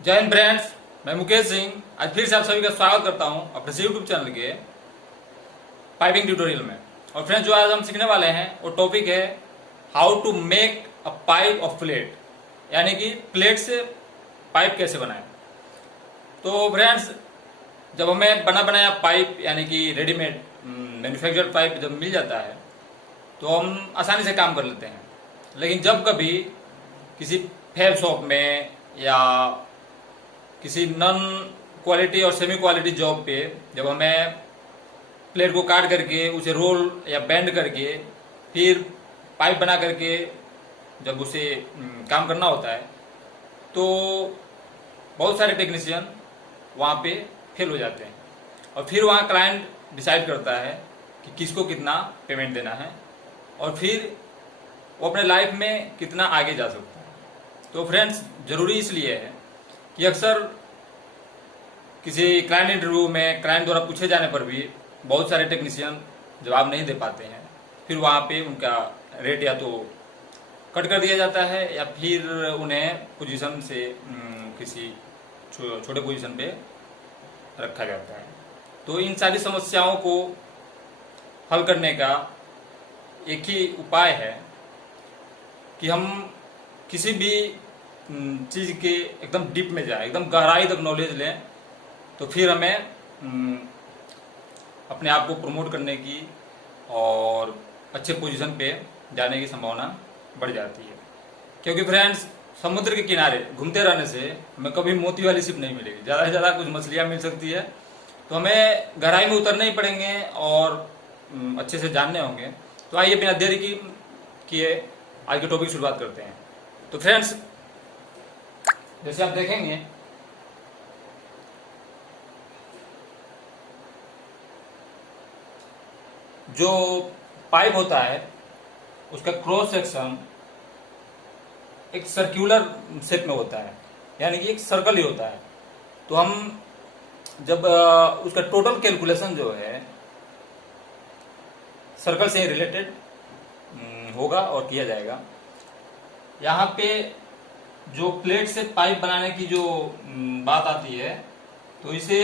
जय हिंद फ्रेंड्स, मैं मुकेश सिंह आज फिर से आप सभी का स्वागत करता हूं अपने से यूट्यूब चैनल के पाइपिंग ट्यूटोरियल में। और फ्रेंड्स, जो आज हम सीखने वाले हैं वो टॉपिक है how to make a pipe of plate, यानी कि प्लेट से पाइप कैसे बनाएं। तो फ्रेंड्स, जब हमें बना बनाया पाइप यानी कि रेडीमेड मैन्युफैक्चर्ड पाइप जब मिल जाता है तो हम आसानी से काम कर लेते हैं। लेकिन जब कभी किसी फैब शॉप में या किसी नॉन क्वालिटी और सेमी क्वालिटी जॉब पे जब हमें प्लेट को काट करके उसे रोल या बेंड करके फिर पाइप बना करके जब उसे काम करना होता है तो बहुत सारे टेक्नीशियन वहाँ पे फेल हो जाते हैं। और फिर वहाँ क्लाइंट डिसाइड करता है कि किसको कितना पेमेंट देना है और फिर वो अपने लाइफ में कितना आगे जा सकता है। तो फ्रेंड्स, ज़रूरी इसलिए है कि अक्सर किसी क्लाइंट इंटरव्यू में क्लाइंट द्वारा पूछे जाने पर भी बहुत सारे टेक्नीशियन जवाब नहीं दे पाते हैं। फिर वहाँ पे उनका रेट या तो कट कर दिया जाता है या फिर उन्हें पोजीशन से किसी छोटे पोजीशन पे रखा जाता है। तो इन सारी समस्याओं को हल करने का एक ही उपाय है कि हम किसी भी चीज़ के एकदम डीप में जाए, एकदम गहराई तक नॉलेज लें, तो फिर हमें अपने आप को प्रमोट करने की और अच्छे पोजीशन पे जाने की संभावना बढ़ जाती है। क्योंकि फ्रेंड्स, समुद्र के किनारे घूमते रहने से हमें कभी मोती वाली शिप नहीं मिलेगी। ज़्यादा से ज़्यादा कुछ मछलियाँ मिल सकती है। तो हमें गहराई में उतरने ही पड़ेंगे और अच्छे से जानने होंगे। तो आइए बिना देरी किए आज के टॉपिक की शुरुआत करते हैं। तो फ्रेंड्स, जैसे आप देखेंगे जो पाइप होता है उसका क्रॉस सेक्शन एक सर्कुलर शेप में होता है, यानी कि एक सर्कल ही होता है। तो हम जब उसका टोटल कैलकुलेशन जो है सर्कल से रिलेटेड होगा और किया जाएगा। यहाँ पे जो प्लेट से पाइप बनाने की जो बात आती है तो इसे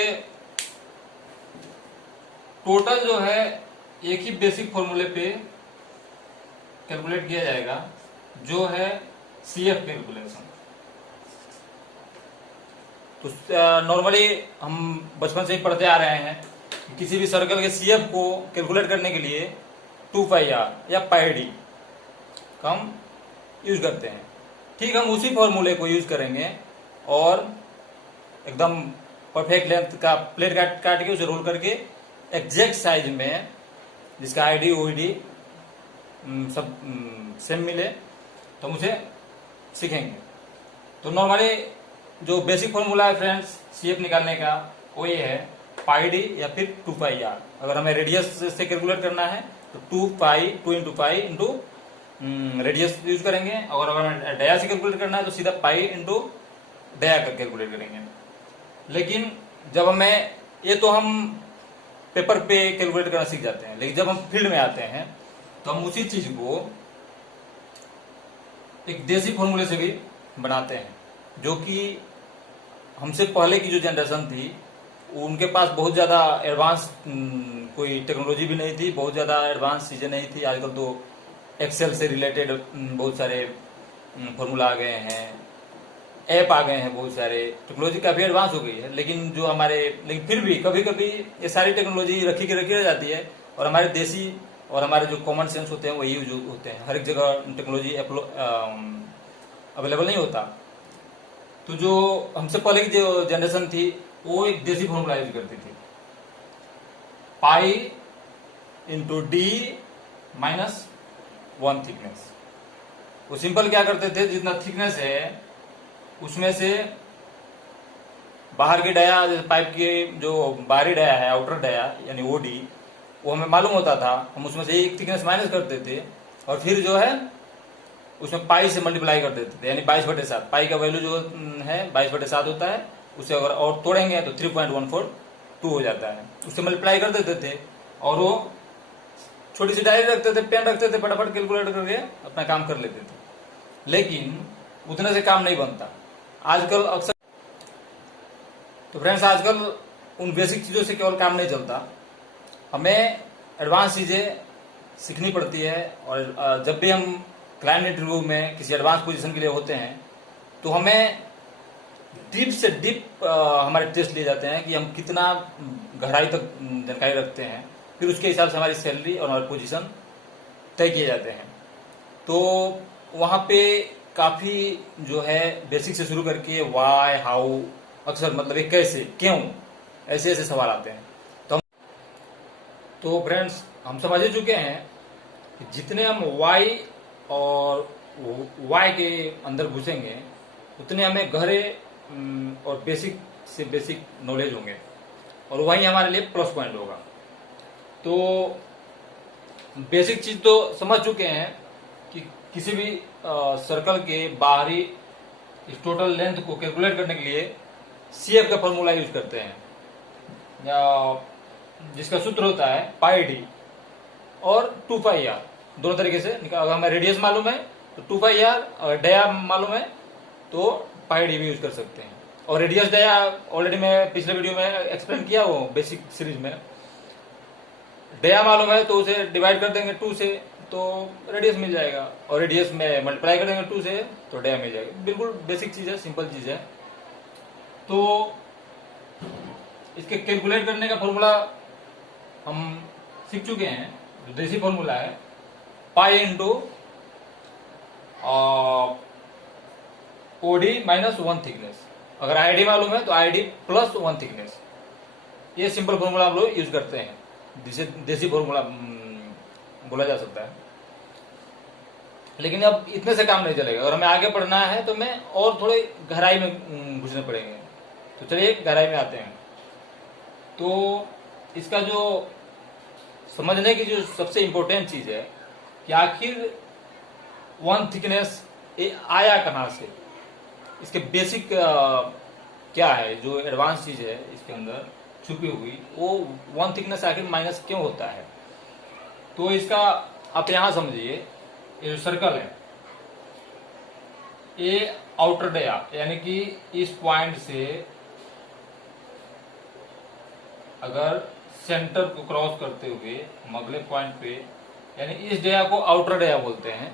टोटल जो है एक ही बेसिक फॉर्मूले पे कैलकुलेट किया जाएगा, जो है सीएफ कैलकुलेशन। तो नॉर्मली हम बचपन से ही पढ़ते आ रहे हैं कि किसी भी सर्कल के सीएफ को कैलकुलेट करने के लिए 2πr या πd का हम यूज करते हैं। ठीक, हम उसी फॉर्मूले को यूज करेंगे और एकदम परफेक्ट लेंथ का प्लेट काट के उसे रोल करके एग्जैक्ट साइज में, जिसका आईडी ओईडी सब सेम मिले, तो हम उसे सीखेंगे। तो नॉर्मली जो बेसिक फॉर्मूला है फ्रेंड्स सीएफ निकालने का वो ये है πd या फिर 2πr। अगर हमें रेडियस से कैलकुलेट करना है तो 2 into pi into radius use करेंगे, और अगर डाया से कैलकुलेट करना है तो सीधा पाई इंटू डाया कर कैलकुलेट करेंगे। लेकिन जब हमें ये तो हम पेपर पे कैलकुलेट करना सीख जाते हैं, लेकिन जब हम फील्ड में आते हैं तो हम उसी चीज को एक देसी फॉर्मूले से भी बनाते हैं, जो कि हमसे पहले की जो जनरेशन थी उनके पास बहुत ज़्यादा एडवांस कोई टेक्नोलॉजी भी नहीं थी, बहुत ज़्यादा एडवांस चीज़ें नहीं थी। आजकल तो एक्सेल से रिलेटेड बहुत सारे फॉर्मूला आ गए हैं, ऐप आ गए हैं, बहुत सारे टेक्नोलॉजी काफ़ी एडवांस हो गई है। लेकिन फिर भी कभी कभी ये सारी टेक्नोलॉजी रखी रह जाती है और हमारे देसी और हमारे जो कॉमन सेंस होते हैं वही यूज होते हैं। हर एक जगह टेक्नोलॉजी अवेलेबल नहीं होता। तो जो हमसे पहले की जो जनरेशन थी वो एक देसी फॉर्मूला यूज करती थी, पाई इंटू डी -1 थिकनेस। वो सिंपल क्या करते थे, जितना थिकनेस है उसमें से बाहर की डाया, पाइप की जो बाहरी डाया है, आउटर डाया यानी ओडी, वो हमें मालूम होता था। हम उसमें से एक थिकनेस माइनस करते थे और फिर जो है उसमें पाई से मल्टीप्लाई कर देते थे, यानी 22/7। पाई का वैल्यू जो है 22/7 होता है। उसे अगर और तोड़ेंगे तो 3.142 हो जाता है। उससे मल्टीप्लाई कर देते थे और वो छोटी सी डायरी रखते थे, पेन रखते थे, फटाफट कैलकुलेट करके अपना काम कर लेते थे। लेकिन उतने से काम नहीं बनता। आजकल अक्सर तो फ्रेंड्स आजकल उन बेसिक चीजों से केवल काम नहीं चलता, हमें एडवांस चीजें सीखनी पड़ती है। और जब भी हम क्लाइंट इंटरव्यू में किसी एडवांस पोजीशन के लिए होते हैं तो हमें डीप से डीप हमारे टेस्ट लिए जाते हैं कि हम कितना गहराई तक जानकारी रखते हैं, फिर उसके हिसाब से हमारी सैलरी और हमारी पोजीशन तय किए जाते हैं। तो वहाँ पे काफी जो है बेसिक से शुरू करके वाई हाउ, अक्सर मतलब ये कैसे, क्यों, ऐसे ऐसे सवाल आते हैं। तो फ्रेंड्स हम समझ ही चुके हैं कि जितने हम वाई और वाई के अंदर घुसेंगे उतने हमें गहरे और बेसिक से बेसिक नॉलेज होंगे और वही हमारे लिए प्लस पॉइंट होगा। तो बेसिक चीज तो समझ चुके हैं कि किसी भी सर्कल के बाहरी इस टोटल लेंथ को कैलकुलेट करने के लिए सीएफ का फॉर्मूला यूज करते हैं, जिसका सूत्र होता है पाई डी और 2 पाई आर। दोनों तरीके से अगर हमें रेडियस मालूम है तो 2 पाई आर, अगर डाया मालूम है तो पाई डी भी यूज कर सकते हैं। और रेडियस डाया ऑलरेडी मैं पिछले वीडियो में एक्सप्लेन किया वो बेसिक सीरीज में। डाया मालूम है तो उसे डिवाइड कर देंगे 2 से तो रेडियस मिल जाएगा, और रेडियस में मल्टीप्लाई कर देंगे 2 से तो डाया मिल जाएगा। बिल्कुल बेसिक चीज है, सिंपल चीज है। तो इसके कैलकुलेट करने का फॉर्मूला हम सीख चुके हैं, जो देसी फॉर्मूला है pi into OD minus 1 thickness. अगर आईडी मालूम है तो आईडी प्लस 1 थिकनेस। ये सिंपल फॉर्मूला हम लोग यूज करते हैं, जिसे देसी फॉर्मूला बोला जा सकता है। लेकिन अब इतने से काम नहीं चलेगा, अगर हमें आगे बढ़ना है तो हमें और थोड़ी गहराई में घुसने पड़ेंगे। तो चलिए गहराई में आते हैं। तो इसका जो समझने की जो सबसे इंपॉर्टेंट चीज है कि आखिर 1 थिकनेस आया कहां से, इसके बेसिक क्या है, जो एडवांस चीज है इसके अंदर छुपी हुई, वो 1 थिकनेस आखिर माइनस क्यों होता है। तो इसका आप यहां समझिए, ये जो सर्कल है ये आउटर डाया, यानी कि इस पॉइंट से अगर सेंटर को क्रॉस करते हुए हम अगले पॉइंट पे, यानी इस डाया को आउटर डाया बोलते हैं,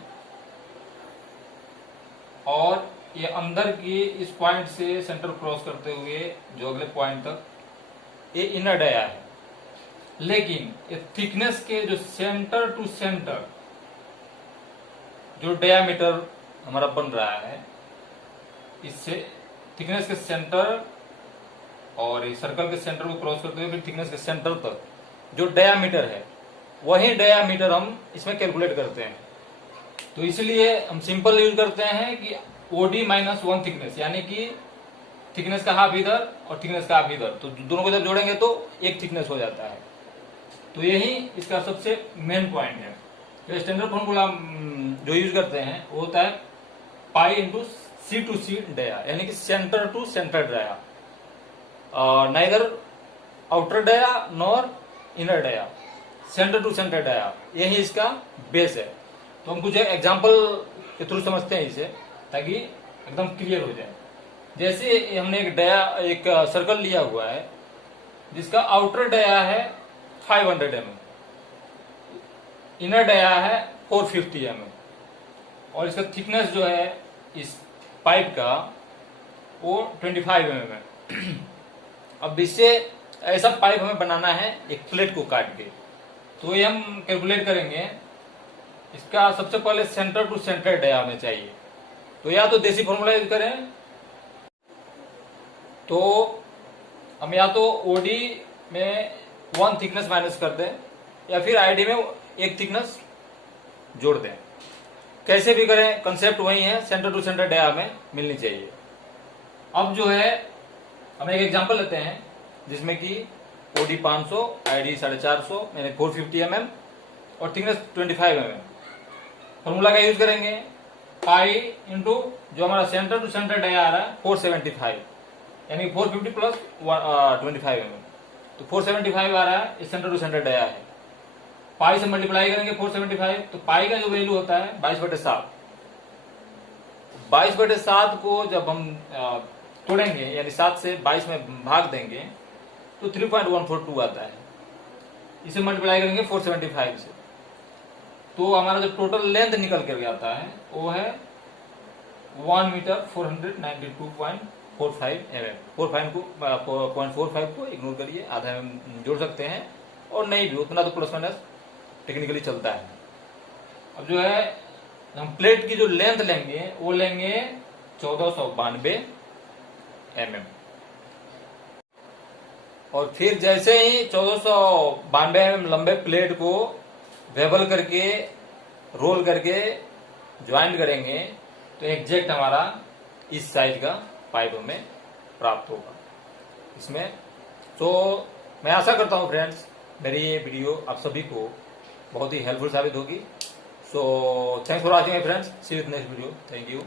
और ये अंदर की इस पॉइंट से सेंटर क्रॉस करते हुए जो अगले पॉइंट तक, ये इनर डाया है। लेकिन ये थिकनेस के जो सेंटर टू सेंटर जो डायामीटर हमारा बन रहा है, इससे थिकनेस के सेंटर और इस सर्कल के सेंटर को क्रॉस करते हुए फिर थिकनेस के सेंटर तक जो डायामीटर है, वही डायामीटर हम इसमें कैलकुलेट करते हैं। तो इसलिए हम सिंपल यूज करते हैं कि ओडी माइनस 1 थिकनेस, यानी कि थिकनेस का हाफ इधर और थिकनेस का हाफ इधर, तो दोनों को जब जोड़ेंगे तो 1 थिकनेस हो जाता है। तो यही इसका सबसे मेन पॉइंट है। तो स्टैंडर्ड फॉर्मूला जो यूज करते हैं वो होता है pi into C to C dia, यानी कि centre to centre dia, neither outer dia nor inner dia, centre to centre dia, यही इसका बेस है। तो हम कुछ एग्जांपल के थ्रू समझते हैं इसे, ताकि एकदम क्लियर हो जाए। जैसे हमने एक सर्कल लिया हुआ है जिसका आउटर डाया है 500 mm, इनर डाया है 450 mm, और इसका थिकनेस जो है इस पाइप का वो 25 mm है। अब इससे ऐसा पाइप हमें बनाना है एक प्लेट को काट के, तो ये हम कैलकुलेट करेंगे। इसका सबसे पहले सेंटर टू सेंटर डाया हमें चाहिए, तो या तो देसी फॉर्मूला यूज करें, तो हम या तो ओडी में 1 थिकनेस माइनस कर दें या फिर आईडी में 1 थिकनेस जोड़ दें। कैसे भी करें, कंसेप्ट वही है, सेंटर टू सेंटर डाया हमें मिलनी चाहिए। अब जो है हम एक एग्जांपल लेते हैं जिसमें कि ओडी 500, आईडी 450, यानी 450 mm और थिकनेस 25 mm। फॉर्मूला का यूज करेंगे पाई इंटू जो हमारा सेंटर टू सेंटर डाया आ रहा है 475, यानी 450 प्लस 25 mm, तो 475 आ रहा है, इस सेंटर टू सेंटर डाया है। पाई से मल्टीप्लाई करेंगे 475, तो पाई का जो वैल्यू होता है 22/7। 22/7 को जब हम तोड़ेंगे यानी 7 से 22 में भाग देंगे तो 3.142 आता है। इसे मल्टीप्लाई करेंगे 475 से तो हमारा जो टोटल लेंथ निकल कर आता है वो है 1 मीटर 492.45 mm। 0.45 को इग्नोर करिए, आधा mm जोड़ सकते हैं और नहीं भी उतना तो प्लस माइनस टेक्निकली चलता है। अब जो है हम प्लेट की जो लेंथ लेंगे वो लेंगे 1492 mm और फिर जैसे ही 1492 mm लंबे प्लेट को बेवल करके रोल करके ज्वाइंट करेंगे तो एग्जैक्ट हमारा इस साइज का पाइप हमें प्राप्त होगा इसमें। तो मैं आशा करता हूं फ्रेंड्स मेरी ये वीडियो आप सभी को बहुत ही हेल्पफुल साबित होगी। So thanks for watching my friends, see you with next video, thank you.